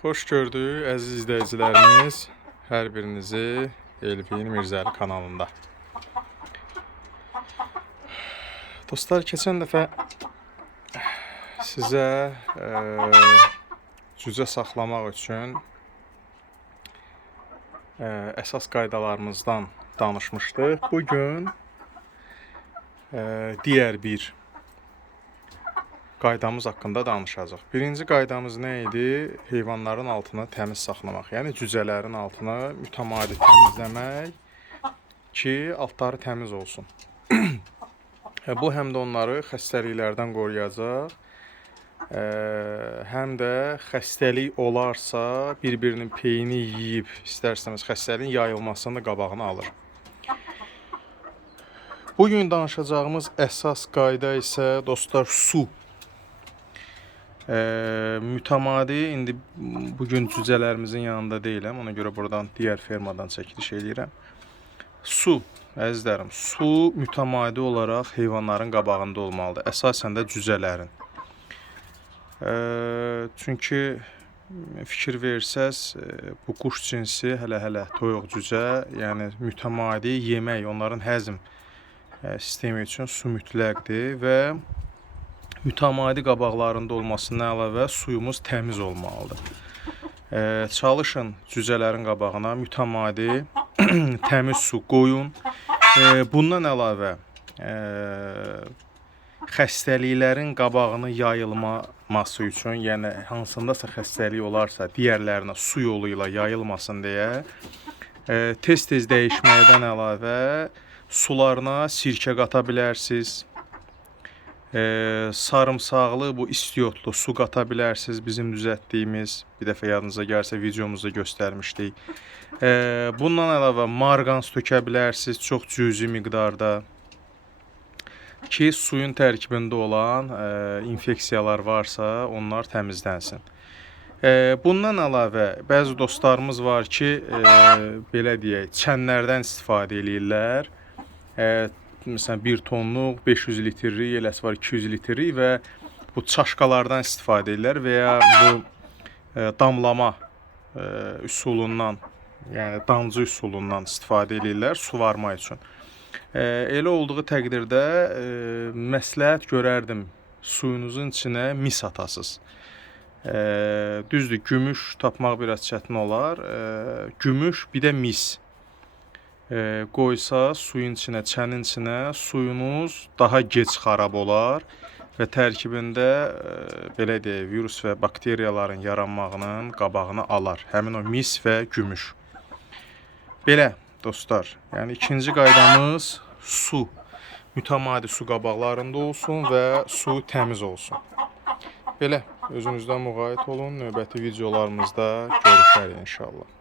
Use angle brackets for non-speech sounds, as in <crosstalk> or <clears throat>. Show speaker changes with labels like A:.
A: Xoş gördük əziz izləyicilərimiz. Hər birinizi Elvin Mirzəli kanalında. Dostlar, keçən dəfə sizə ə, cücə saxlamaq üçün ə, əsas qaydalarımızdan danışmışdıq. Digər bir qaydamız haqqında danışacağıq. Birinci qaydamız nə idi? Heyvanların altını təmiz saxlamaq. Yəni cücələrin altını mütəmadi təmizləmək ki, altları təmiz olsun. <clears throat> E, Bu həm də onları xəstəliklərdən qoruyacaq. e, Həm də xəstəlik olarsa, bir-birinin peyini yeyib, istərsəniz xəstəliyin yayılmasının da qabağını alır. Bu gün danışacağımız əsas qayda isə dostlar su. Ee, mütəmadi indi bu gün cücələrimizin yanında deyiləm. Ona görə buradan digər fermadan çəkiliş eləyirəm. Su, əzizlərim, su mütəmadi olaraq heyvanların qabağında olmalıdır. Əsasən də cücələrin. Ee, çünki fikir versəz, e, bu quş cinsi hələ-hələ toyuq cücə, yəni mütəmadi yemək, onların həzm e, sistemi üçün su mütləqdir və mütəmadi qabaqlarında olmasına əlavə suyumuz təmiz olmalıdır. E, çalışın cücələrin qabağına mütəmadi <clears throat> təmiz su qoyun. E, bundan əlavə e, xəstəliklərin qabağını yayılmaması üçün, yəni hansındasa xəstəlik olarsa, digərlərinə su yolu ilə yayılmasın deyə tez-tez dəyişməkdən əlavə sularına sirkə qata bilərsiniz. E, sarımsaqlı bu istiyotlu su qata bilərsiniz. Bizim düzəltdiyimiz, bir dəfə yadınıza gəlsə videomuzda göstərmişdik. E, bundan əlavə marqans tökə bilərsiniz çox cüzi miqdarda ki, suyun tərkibində olan e, infeksiyalar varsa, onlar təmizlənsin. E, bundan əlavə bəzi dostlarımız var ki, e, belə deyək, çənlərdən istifadə eləyirlər. E, məsələn 1 tonluq 500 litrlik, eləsi var 200 litrlik və bu çaşkalardan istifadə edirlər və ya bu e, damlama e, üsulundan, yəni damcı üsulundan istifadə edirlər suvarma üçün. E, elə olduğu təqdirdə e, məsləhət görərdim suyunuzun içinə mis atasız. E, düzdür, gümüş tapmaq biraz çətin olar. E, gümüş, bir də mis e, qoysa suyun içinə, çənin içinə suyunuz daha gec xarab olar və tərkibində e, belə deyək, virus və bakteriyaların yaranmağının qabağını alar. Həmin o mis və gümüş. Belə dostlar, yəni ikinci qaydamız su. Mütəmadi su qabaqlarında olsun və su təmiz olsun. Belə özünüzdən müğayət olun. Növbəti videolarımızda görüşərik inşallah.